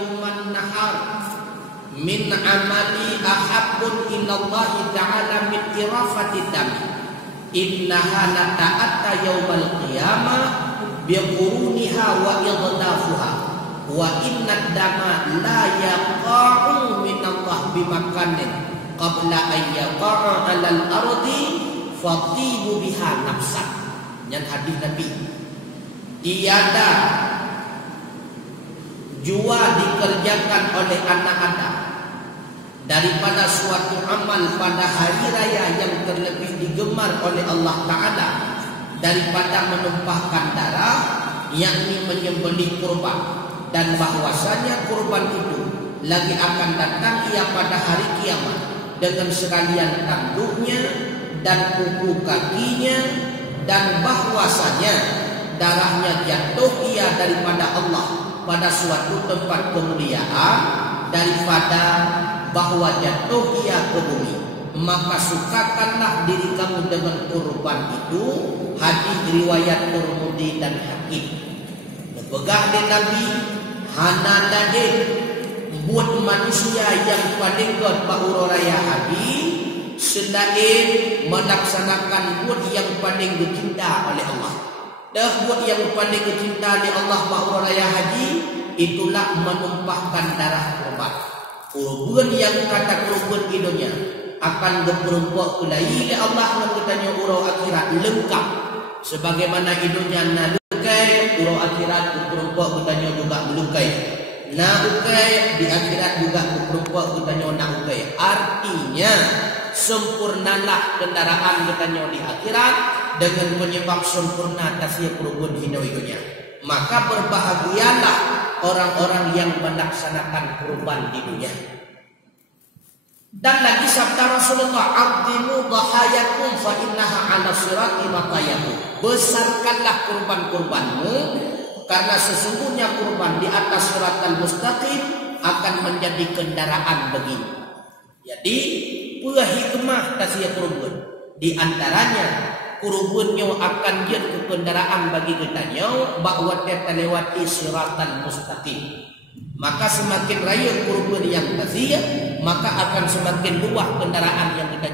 yawman nahar min amali ahabbun inallahi ta'ala min irafati dami innaha nata'atta yawmal qiyamah biquruniha wa idlafuha wa inna dama la yaqa'u minallah bimakanin qabla an yaqa'a 'alal ardi fatibu biha nafsan. Yang hadis Nabi, tiada jua dikerjakan oleh anak Adam daripada suatu amal pada hari raya yang terlebih digemar oleh Allah Ta'ala daripada menumpahkan darah, yakni menyembelih kurban, dan bahwasanya kurban itu lagi akan datang ia pada hari kiamat dengan sekalian tanduknya dan kuku kakinya, dan bahwasanya darahnya jatuh ia daripada Allah pada suatu tempat kemuliaan daripada bahwa jatuh ia ke bumi. Maka sukakanlah diri kamu dengan kurban itu. Hadis riwayat Tirmidzi dan Hakim. Pegah di Nabi hana dade buat manusia yang paling god bahura raya haji selain melaksanakan buat yang paling dicinta oleh Allah. Dah buat yang paling dicinta oleh Allah bahura raya haji itulah menumpahkan darah kurban. Kurban yang kata kurban idonya akan berperumpuk kulai oleh Allah yang katanya urau akhirat lengkap sebagaimana idonya nalukai urau akhirat berperumpuk katanya juga melukai na ukai di akhirat juga berperumpuk katanya na ukai. Artinya sempurnalah kendaraan katanya di akhirat dengan penyebab sempurna tasya kurban hinawinya. Maka berbahagialah orang-orang yang melaksanakan kurban di dunia. Dan lagi sabda Rasulullah, "Aqdimu dhahayakum fa innaha 'ala sirati maqayakum." Besarkanlah kurban-kurbanmu karena sesungguhnya kurban di atas siratal mustaqim akan menjadi kendaraan bagimu. Jadi, pulah hikmah tasya kurban. Di antaranya kurbannya akan jadi kendaraan bagi kita bahwa kita lewati siratal mustaqim. Maka semakin raya kurban yang tasya, maka akan semakin luas kendaraan yang kita